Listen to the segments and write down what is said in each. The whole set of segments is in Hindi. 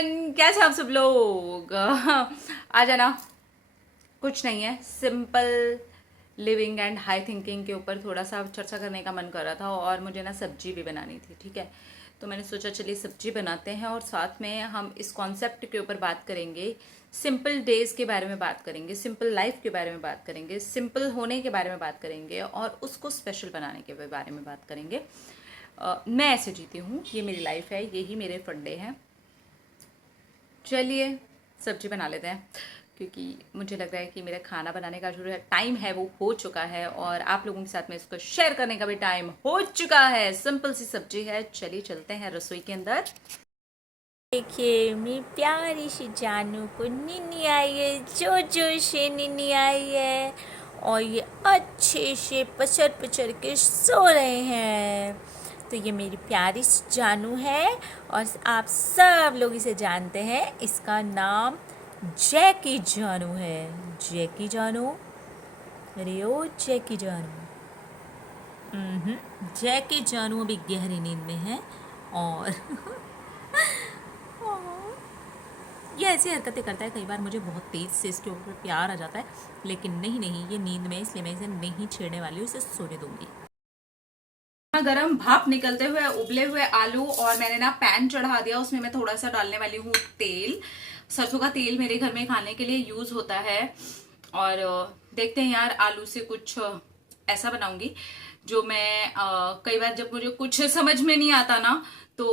एवरीवन, कैसे आप सब लोग। आ जाना। कुछ नहीं है, simple living and high thinking के ऊपर थोड़ा सा चर्चा करने का मन कर रहा था और मुझे ना सब्जी भी बनानी थी। ठीक है, तो मैंने सोचा चलिए सब्जी बनाते हैं और साथ में हम इस कॉन्सेप्ट के ऊपर बात करेंगे। सिंपल डेज के बारे में बात करेंगे, सिंपल लाइफ के बारे में बात करेंगे, सिंपल होने के बारे में बात करेंगे और उसको स्पेशल बनाने के बारे में बात करेंगे। मैं ऐसे जीती हूँ, ये मेरी लाइफ है, यही मेरे फंडे हैं। चलिए सब्जी बना लेते हैं, क्योंकि मुझे लग रहा है कि मेरा खाना बनाने का जो टाइम है वो हो चुका है और आप लोगों के साथ में इसको शेयर करने का भी टाइम हो चुका है। सिंपल सी सब्जी है, चलिए चलते हैं रसोई के अंदर। देखिए मेरी प्यारी सी जानू को नीनी आई है, जोर जोर से नीनी आई है और ये अच्छे से पचर पचर के सो रहे हैं। तो ये मेरी प्यारी सी जानू है और आप सब लोग इसे जानते हैं। इसका नाम जैकी जानू है। जैकी जानू, अरे ओ जैकी जानू। जैकी जानू अभी गहरी नींद में है और ये ऐसी हरकतें करता है। कई बार मुझे बहुत तेज़ से इसके ऊपर प्यार आ जाता है, लेकिन नहीं, ये नींद में, इसलिए मैं इसे नहीं छेड़ने वाली हूँ, इसे सोने दूंगी। गरम भाप निकलते हुए उबले हुए आलू और मैंने ना पैन चढ़ा दिया, उसमें मैं थोड़ा सा डालने वाली हूँ तेल। सरसों का तेल मेरे घर में खाने के लिए यूज होता है और देखते हैं यार, आलू से कुछ ऐसा बनाऊंगी जो मैं कई बार जब मुझे कुछ समझ में नहीं आता ना, तो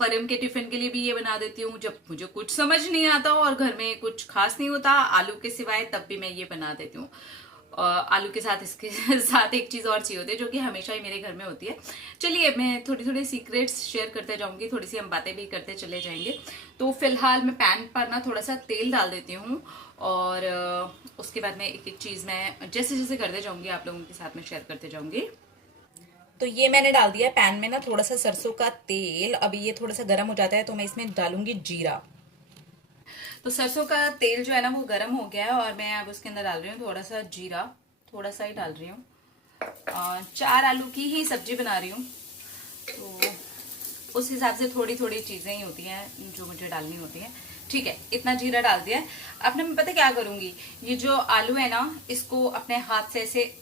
परम के टिफिन के लिए भी ये बना देती हूँ। जब मुझे कुछ समझ नहीं आता और घर में कुछ खास नहीं होता आलू के सिवाय, तब भी मैं ये बना देती हूँ। आलू के साथ इसके साथ एक चीज और चाहिए होती है जो कि हमेशा ही मेरे घर में होती है। चलिए मैं थोड़ी थोड़ी सीक्रेट्स शेयर करते जाऊंगी, थोड़ी सी हम बातें भी करते चले जाएंगे। तो फिलहाल मैं पैन पर ना थोड़ा सा तेल डाल देती हूँ और उसके बाद में एक एक चीज मैं जैसे जैसे करते जाऊंगी आप लोगों के साथ में शेयर करते जाऊंगी। तो ये मैंने डाल दिया पैन में ना थोड़ा सा सरसों का तेल। अभी ये थोड़ा सा गर्म हो जाता है तो मैं इसमें डालूंगी जीरा। तो सरसों का तेल जो है ना वो गर्म हो गया है और मैं अब उसके अंदर डाल रही हूँ थोड़ा सा जीरा, थोड़ा सा ही डाल रही हूँ। 4 आलू की ही सब्जी बना रही हूँ, तो उस हिसाब से थोड़ी थोड़ी चीजें ही होती हैं जो मुझे डालनी होती हैं। ठीक है, इतना जीरा डाल दिया। अब ना मैं पता क्या करूंगी, ये जो आलू है ना इसको अपने हाथ से ऐसे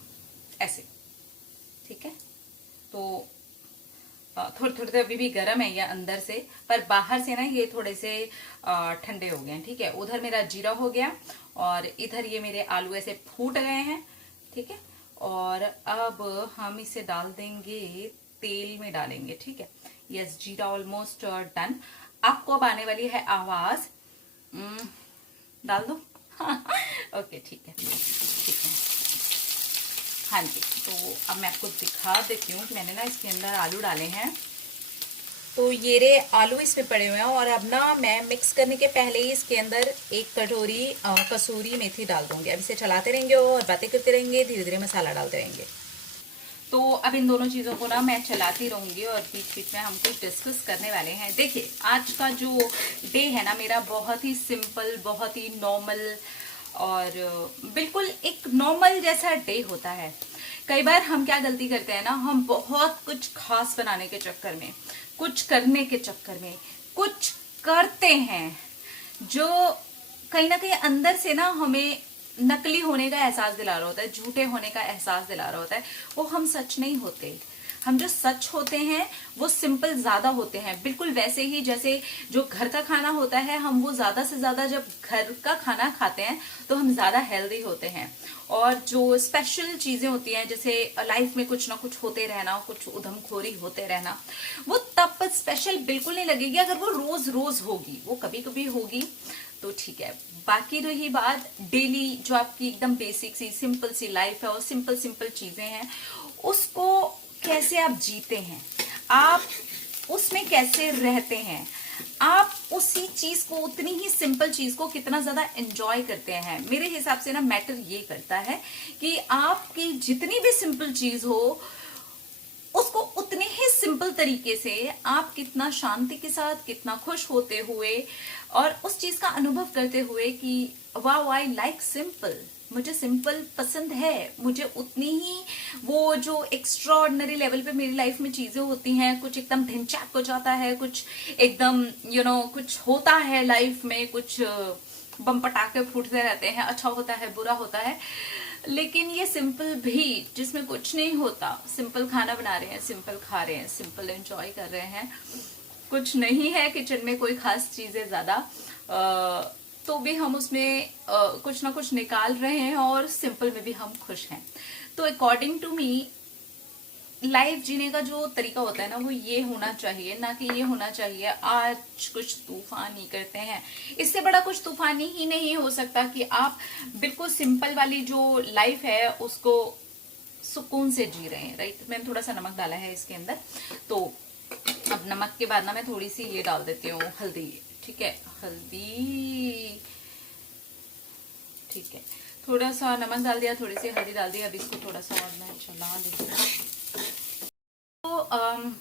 ऐसे, ठीक है, तो थोड़े थोड़े तो अभी भी गर्म है ये अंदर से, पर बाहर से ना ये थोड़े से ठंडे हो गए हैं। ठीक है, उधर मेरा जीरा हो गया और इधर ये मेरे आलू ऐसे फूट गए हैं। ठीक है, और अब हम इसे डाल देंगे, तेल में डालेंगे। ठीक है, यस, जीरा ऑलमोस्ट डन। आपको अब आने वाली है आवाज, डाल दो। ओके ठीक है, ठीक है, हाँ जी। तो अब मैं आपको दिखा देती हूँ कि मैंने ना इसके अंदर आलू डाले हैं। तो ये रे आलू इसमें पड़े हुए हैं और अब ना मैं मिक्स करने के पहले ही इसके अंदर एक कटोरी कसूरी मेथी डाल दूंगी। अब इसे चलाते रहेंगे और बातें करते रहेंगे, धीरे धीरे मसाला डालते रहेंगे। तो अब इन दोनों चीज़ों को ना मैं चलाती रहूंगी और बीच बीच में हम कुछ डिस्कस करने वाले हैं। देखिए आज का जो डे है ना मेरा बहुत ही सिंपल, बहुत ही नॉर्मल और बिल्कुल एक नॉर्मल जैसा डे होता है। कई बार हम क्या गलती करते हैं ना, हम बहुत कुछ खास बनाने के चक्कर में, कुछ करने के चक्कर में कुछ करते हैं जो कहीं ना कहीं अंदर से ना हमें नकली होने का एहसास दिला रहा होता है, झूठे होने का एहसास दिला रहा होता है। वो हम सच नहीं होते। हम जो सच होते हैं वो सिंपल ज्यादा होते हैं, बिल्कुल वैसे ही जैसे जो घर का खाना होता है, हम वो ज्यादा से ज्यादा जब घर का खाना खाते हैं तो हम ज्यादा हेल्दी होते हैं। और जो स्पेशल चीजें होती हैं जैसे लाइफ में कुछ ना कुछ होते रहना, कुछ उधमखोरी होते रहना, वो तब स्पेशल बिल्कुल नहीं लगेगी अगर वो रोज रोज होगी। वो कभी कभी होगी तो ठीक है। बाकी रही बात डेली जो आपकी एकदम बेसिक सी सिंपल सी लाइफ है और सिंपल सिंपल चीजें हैं, उसको कैसे आप जीते हैं, आप उसमें कैसे रहते हैं, आप उसी चीज को, उतनी ही सिंपल चीज को कितना ज्यादा एंजॉय करते हैं। मेरे हिसाब से ना मैटर ये करता है कि आपकी जितनी भी सिंपल चीज हो उसको उतने ही सिंपल तरीके से आप कितना शांति के साथ, कितना खुश होते हुए और उस चीज का अनुभव करते हुए कि वाओ आई लाइक सिंपल, मुझे सिंपल पसंद है, मुझे उतनी ही वो जो एक्स्ट्रा ऑर्डिनरी लेवल पे मेरी लाइफ में चीजें होती हैं, कुछ एकदम ढिंचैक हो जाता है, कुछ एकदम कुछ होता है लाइफ में, कुछ बम पटाखे फूटते रहते हैं, अच्छा होता है, बुरा होता है, लेकिन ये सिंपल भी जिसमें कुछ नहीं होता, सिंपल खाना बना रहे हैं, सिंपल खा रहे हैं, सिंपल एंजॉय कर रहे हैं, कुछ नहीं है किचन में कोई खास चीजें ज्यादा, तो भी हम उसमें कुछ ना कुछ निकाल रहे हैं और सिंपल में भी हम खुश हैं। तो अकॉर्डिंग टू मी लाइफ जीने का जो तरीका होता है ना, वो ये होना चाहिए, ना कि ये होना चाहिए आज कुछ तूफानी करते हैं। इससे बड़ा कुछ तूफानी ही नहीं हो सकता कि आप बिल्कुल सिंपल वाली जो लाइफ है उसको सुकून से जी रहे हैं, राइट। मैंने थोड़ा सा नमक डाला है इसके अंदर, तो अब नमक के बाद ना मैं थोड़ी सी ये डाल देती हूँ, हल्दी, ठीक है, हल्दी, ठीक है, थोड़ा सा नमक डाल दिया, थोड़ी सी हल्दी डाल दी। अब इसको थोड़ा सा और मैं चला लेती हूँ। तो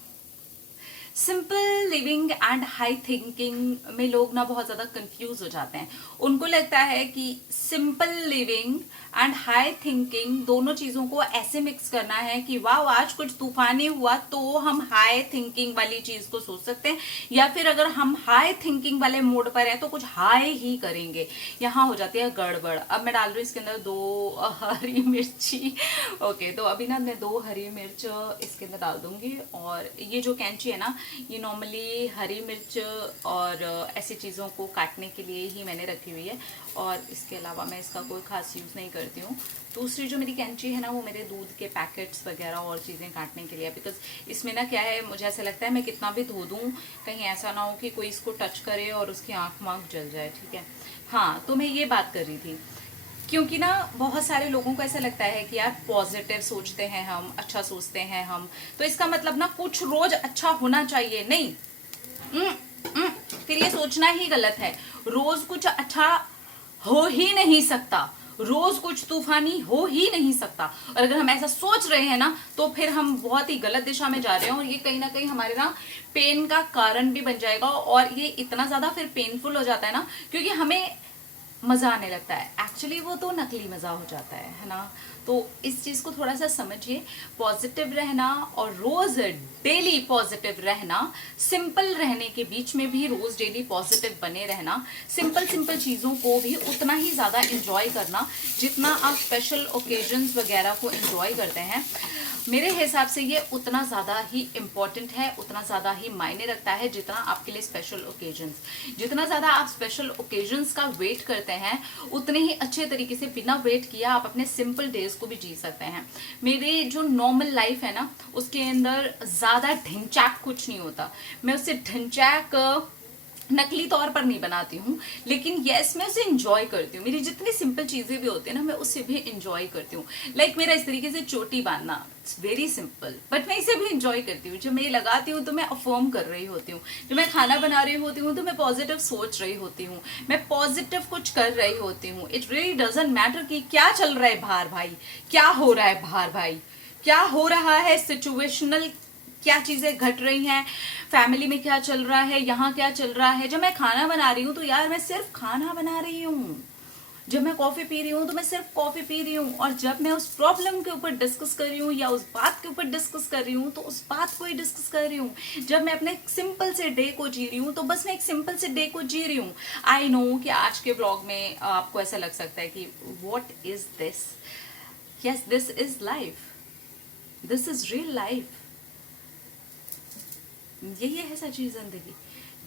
simple living and high thinking में लोग ना बहुत ज्यादा कंफ्यूज हो जाते हैं। उनको लगता है कि simple living and high thinking दोनों चीजों को ऐसे मिक्स करना है कि वाह आज कुछ तूफानी हुआ तो हम हाई थिंकिंग वाली चीज को सोच सकते हैं, या फिर अगर हम हाई थिंकिंग वाले मोड पर हैं तो कुछ हाई ही करेंगे। यहाँ हो जाती है गड़बड़। अब मैं डाल रही हूँ इसके अंदर 2 हरी मिर्ची। ओके, तो अभी ना मैं 2 हरी मिर्च इसके अंदर डाल दूंगी। और ये जो कैंची है ना, ये नॉर्मली हरी मिर्च और ऐसी चीज़ों को काटने के लिए ही मैंने रखी हुई है, और इसके अलावा मैं इसका कोई खास यूज़ नहीं करती हूँ। दूसरी जो मेरी कैंची है ना, वो मेरे दूध के पैकेट्स वगैरह और चीज़ें काटने के लिए, बिकॉज इसमें ना क्या है, मुझे ऐसा लगता है मैं कितना भी धो दूँ कहीं ऐसा ना हो कि कोई इसको टच करे और उसकी आँख वाँख जल जाए, ठीक है। हाँ, तो मैं ये बात कर रही थी, क्योंकि ना बहुत सारे लोगों को ऐसा लगता है कि यार पॉजिटिव सोचते हैं हम, अच्छा सोचते हैं हम, तो इसका मतलब ना कुछ रोज अच्छा होना चाहिए। नहीं, फिर ये सोचना ही गलत है। रोज कुछ अच्छा हो ही नहीं सकता, रोज कुछ तूफानी हो ही नहीं सकता। और अगर हम ऐसा सोच रहे हैं ना, तो फिर हम बहुत ही गलत दिशा में जा रहे हैं, और ये कहीं ना कहीं हमारे ना पेन का कारण भी बन जाएगा। और ये इतना ज्यादा फिर पेनफुल हो जाता है ना, क्योंकि हमें मजा आने लगता है, एक्चुअली वो तो नकली मजा हो जाता है ना। तो इस चीज को थोड़ा सा समझिए। पॉजिटिव रहना और रोज डेली पॉजिटिव रहना, सिंपल रहने के बीच में भी रोज डेली पॉजिटिव बने रहना, सिंपल सिंपल चीजों को भी उतना ही ज्यादा एंजॉय करना जितना आप स्पेशल ओकेजन्स वगैरह को एंजॉय करते हैं। मेरे हिसाब से ये उतना ज़्यादा ही इम्पॉर्टेंट है, उतना ज़्यादा ही मायने रखता है जितना आपके लिए स्पेशल ओकेजन्स। जितना ज़्यादा आप स्पेशल ओकेजन्स का वेट करते हैं, उतने ही अच्छे तरीके से बिना वेट किया आप अपने सिंपल डेज को भी जी सकते हैं। मेरी जो नॉर्मल लाइफ है ना, उसके अंदर ज़्यादा ढिंचैक कुछ नहीं होता। मैं उससे ढिंचैक नकली तौर पर नहीं बनाती हूँ, लेकिन यस मैं उसे इंजॉय करती हूँ। मेरी जितनी सिंपल चीजें भी होती है ना, मैं उसे भी इंजॉय करती हूँ। लाइक मेरा इस तरीके से चोटी बांधना, इट्स वेरी सिंपल, बट मैं इसे भी इंजॉय करती हूँ। जब मैं ये लगाती हूँ तो मैं अफर्म कर रही होती हूँ। जब मैं खाना बना रही होती हूँ तो मैं पॉजिटिव सोच रही होती हूँ, मैं पॉजिटिव कुछ कर रही होती हूँ। इट रियली डजंट मैटर कि क्या चल रहा है बाहर भाई, क्या हो रहा है बाहर भाई, क्या हो रहा है, सिचुएशनल क्या चीजें घट रही हैं, फैमिली में क्या चल रहा है, यहाँ क्या चल रहा है। जब मैं खाना बना रही हूँ तो यार मैं सिर्फ खाना बना रही हूँ। जब मैं कॉफी पी रही हूँ तो मैं सिर्फ कॉफी पी रही हूँ। और जब मैं उस प्रॉब्लम के ऊपर डिस्कस कर रही हूँ या उस बात के ऊपर डिस्कस कर रही हूँ तो उस बात को ही डिस्कस कर रही हूँ। जब मैं अपने सिंपल से डे को जी रही हूँ तो बस मैं एक सिंपल से डे को जी रही हूँ। आई नो कि आज के ब्लॉग में आपको ऐसा लग सकता है कि what is this. Yes, this is life, this is real life. यही है सच्ची जिंदगी,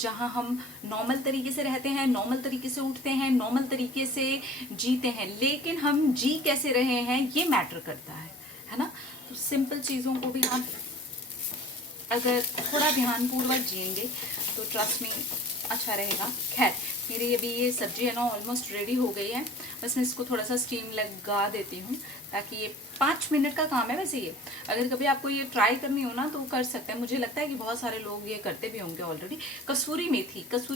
जहां हम नॉर्मल तरीके से रहते हैं, नॉर्मल तरीके से उठते हैं, नॉर्मल तरीके से जीते हैं, लेकिन हम जी कैसे रहे हैं ये मैटर करता है ना। तो सिंपल चीजों को भी हम अगर थोड़ा ध्यानपूर्वक जिएंगे तो ट्रस्ट में अच्छा रहेगा। खैर, मेरी अभी ये सब्जी है ना ऑलमोस्ट रेडी हो गई है। बस मैं इसको थोड़ा सा स्टीम लगा देती हूँ ताकि ये 5 मिनट का काम है। वैसे ये अगर कभी आपको ये ट्राई करनी हो ना तो कर सकते हैं। मुझे लगता है कि बहुत सारे लोग ये करते भी होंगे ऑलरेडी। कसूरी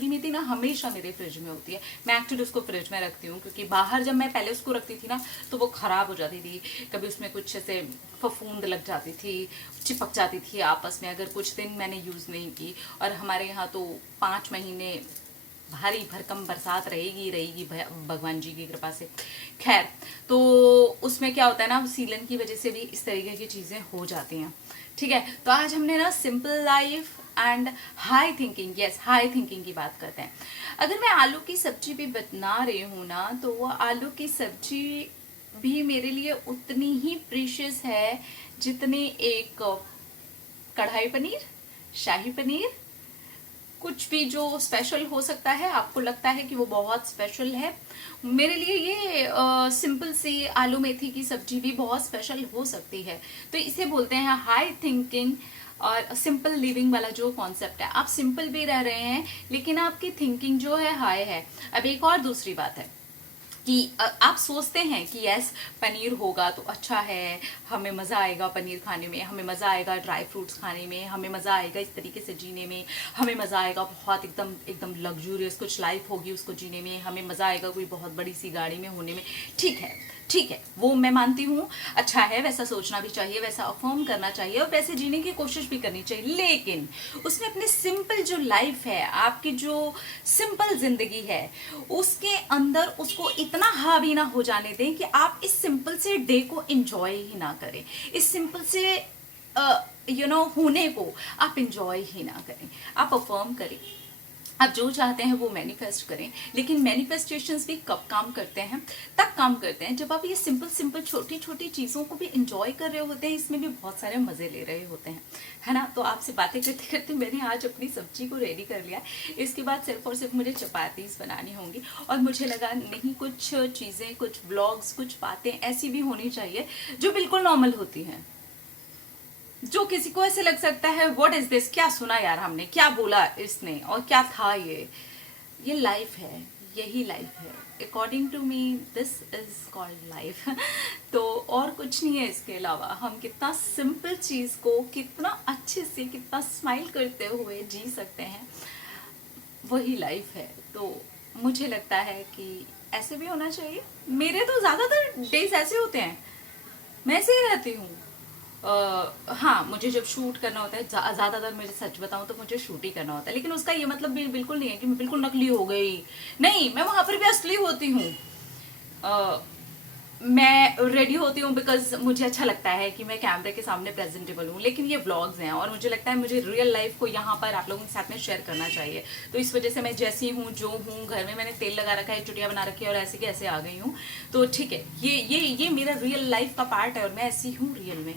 मेथी ना हमेशा मेरे फ्रिज में होती है। मैं एक्चुअली उसको फ्रिज में रखती हूँ क्योंकि बाहर जब मैं पहले उसको रखती थी ना तो वो ख़राब हो जाती थी। कभी उसमें कुछ ऐसे फफूंद लग जाती थी, चिपक जाती थी आपस में अगर कुछ दिन मैंने यूज़ नहीं की। और हमारे यहाँ तो 5 महीने भारी भरकम बरसात रहेगी भगवान जी की कृपा से। खैर, तो उसमें क्या होता है ना, सीलन की वजह से भी इस तरीके की चीज़ें हो जाती हैं। ठीक है, तो आज हमने ना simple life and high thinking, yes high thinking की बात करते हैं। अगर मैं आलू की सब्जी भी बना रही हूँ ना तो वो आलू की सब्जी भी मेरे लिए उतनी ही प्रीशियस है जितनी एक कढ़ाई पनीर, शाही पनीर, कुछ भी जो स्पेशल हो सकता है। आपको लगता है कि वो बहुत स्पेशल है, मेरे लिए ये सिंपल सी आलू मेथी की सब्जी भी बहुत स्पेशल हो सकती है। तो इसे बोलते हैं हाई थिंकिंग और सिंपल लिविंग वाला जो कॉन्सेप्ट है। आप सिंपल भी रह रहे हैं लेकिन आपकी थिंकिंग जो है हाई है। अब एक और दूसरी बात है कि आप सोचते हैं कि यस पनीर होगा तो अच्छा है, हमें मज़ा आएगा पनीर खाने में, हमें मज़ा आएगा ड्राई फ्रूट्स खाने में, हमें मज़ा आएगा इस तरीके से जीने में, हमें मज़ा आएगा बहुत एकदम एकदम लग्जूरियस कुछ लाइफ होगी उसको जीने में, हमें मज़ा आएगा कोई बहुत बड़ी सी गाड़ी में होने में। ठीक है, वो मैं मानती हूँ, अच्छा है, वैसा सोचना भी चाहिए, वैसा अफर्म करना चाहिए और वैसे जीने की कोशिश भी करनी चाहिए। लेकिन उसमें अपने सिंपल जो लाइफ है, आपकी जो सिंपल जिंदगी है, उसके अंदर उसको इतना हावी ना हो जाने दें कि आप इस सिंपल से डे को एंजॉय ही ना करें। इस सिंपल से होने को आप एंजॉय ही ना करें। आप अफर्म करें, आप जो चाहते हैं वो मैनिफेस्ट करें। लेकिन मैनिफेस्टेशंस भी कब काम करते हैं? तब काम करते हैं जब आप ये सिंपल छोटी छोटी चीज़ों को भी इंजॉय कर रहे होते हैं, इसमें भी बहुत सारे मज़े ले रहे होते हैं, है ना। तो आपसे बातें करते करते मैंने आज अपनी सब्जी को रेडी कर लिया। इसके बाद सिर्फ और सिर्फ मुझे चपातीस बनानी होंगी और मुझे लगा नहीं, कुछ चीज़ें, कुछ व्लॉग्स, कुछ बातें ऐसी भी होनी चाहिए जो बिल्कुल नॉर्मल होती हैं, जो किसी को ऐसे लग सकता है व्हाट इज दिस, क्या सुना यार हमने, क्या बोला इसने और क्या था ये लाइफ है, यही लाइफ है। According to me this is called life. तो और कुछ नहीं है इसके अलावा। हम कितना सिंपल चीज को कितना अच्छे से, कितना स्माइल करते हुए जी सकते हैं, वही लाइफ है। तो मुझे लगता है कि ऐसे भी होना चाहिए। मेरे तो ज्यादातर डेज ऐसे होते हैं, मैं ऐसे ही रहती हूँ। हाँ, मुझे जब शूट करना होता है, ज़्यादातर मुझे सच बताऊँ तो मुझे शूट ही करना होता है, लेकिन उसका ये मतलब भी बिल्कुल नहीं है कि मैं बिल्कुल नकली हो गई। नहीं, मैं वहाँ पर भी असली होती हूँ। मैं रेडी होती हूँ बिकॉज मुझे अच्छा लगता है कि मैं कैमरे के सामने प्रेजेंटेबल हूँ, लेकिन ये व्लॉग्स हैं और मुझे लगता है मुझे रियल लाइफ को यहाँ पर आप लोगों के साथ में शेयर करना चाहिए। तो इस वजह से मैं जैसी हूँ, जो हूँ, घर में मैंने तेल लगा रखा है, चुटिया बना रखी है और ऐसे की ऐसे आ गई हूँ। तो ठीक है, ये मेरा रियल लाइफ का पार्ट है और मैं ऐसी हूँ रियल में।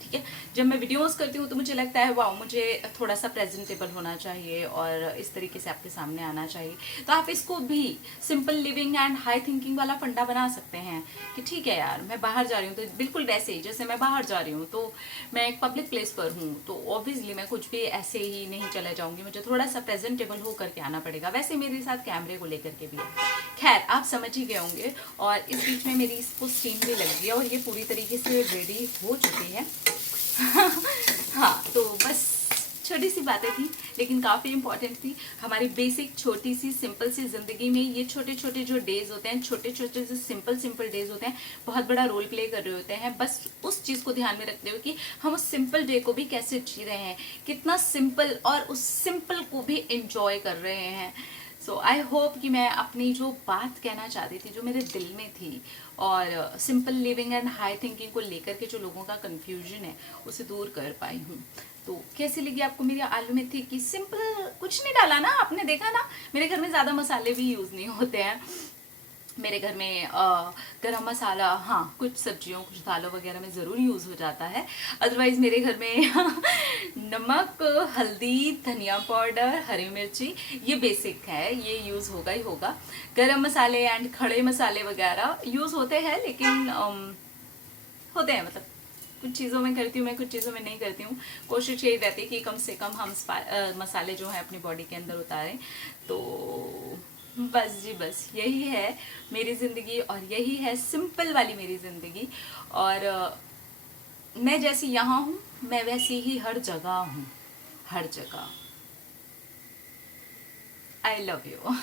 ठीक है, जब मैं वीडियोस करती हूँ तो मुझे लगता है वाह, मुझे थोड़ा सा प्रेजेंटेबल होना चाहिए और इस तरीके से आपके सामने आना चाहिए। तो आप इसको भी simple living and high thinking वाला फंडा बना सकते हैं कि ठीक है यार, मैं बाहर जा रही हूँ तो बिल्कुल वैसे ही जैसे मैं बाहर जा रही हूँ, तो मैं एक पब्लिक प्लेस पर हूँ तो ऑब्वियसली मैं कुछ भी ऐसे ही नहीं चले जाऊंगी, मुझे थोड़ा सा प्रेजेंटेबल होकर के आना पड़ेगा। वैसे मेरे साथ कैमरे को लेकर के भी है। खैर, आप समझ ही गए होंगे। और इस बीच में मेरी इसको स्टीम भी लग गई है और ये पूरी तरीके से रेडी हो चुकी है। हाँ, तो बस छोटी सी बातें थी लेकिन काफ़ी इंपॉर्टेंट थी। हमारी बेसिक छोटी सी सिंपल सी ज़िंदगी में ये छोटे छोटे जो डेज होते हैं, छोटे छोटे जो सिंपल डेज होते हैं, बहुत बड़ा रोल प्ले कर रहे होते हैं। बस उस चीज़ को ध्यान में रखते हुए कि हम उस सिंपल डे को भी कैसे जी रहे हैं, कितना सिंपल, और उस सिंपल को भी इंजॉय कर रहे हैं। सो आई होप कि मैं अपनी जो बात कहना चाहती थी, जो मेरे दिल में थी, और simple living and high thinking को लेकर के जो लोगों का कंफ्यूजन है उसे दूर कर पाई हूँ। तो कैसी लगी आपको मेरी आलू मेथी की सिंपल? कुछ नहीं डाला ना, आपने देखा ना, मेरे घर में ज़्यादा मसाले भी यूज़ नहीं होते हैं। मेरे घर में गरम मसाला, हाँ, कुछ सब्जियों, कुछ दालों वगैरह में ज़रूर यूज़ हो जाता है। अदरवाइज़ मेरे घर में नमक, हल्दी, धनिया पाउडर, हरी मिर्ची, ये बेसिक है, ये यूज़ होगा ही होगा। गरम मसाले एंड खड़े मसाले वगैरह यूज़ होते हैं, लेकिन होते हैं, मतलब कुछ चीज़ों में करती हूँ मैं, कुछ चीज़ों में नहीं करती हूँ। कोशिश यही रहती है कि कम से कम हम मसाले जो हैं अपनी बॉडी के अंदर उतारें। तो बस जी बस, यही है मेरी जिंदगी और यही है सिंपल वाली मेरी जिंदगी। और मैं जैसी यहाँ हूँ मैं वैसी ही हर जगह हूँ, हर जगह। I love you.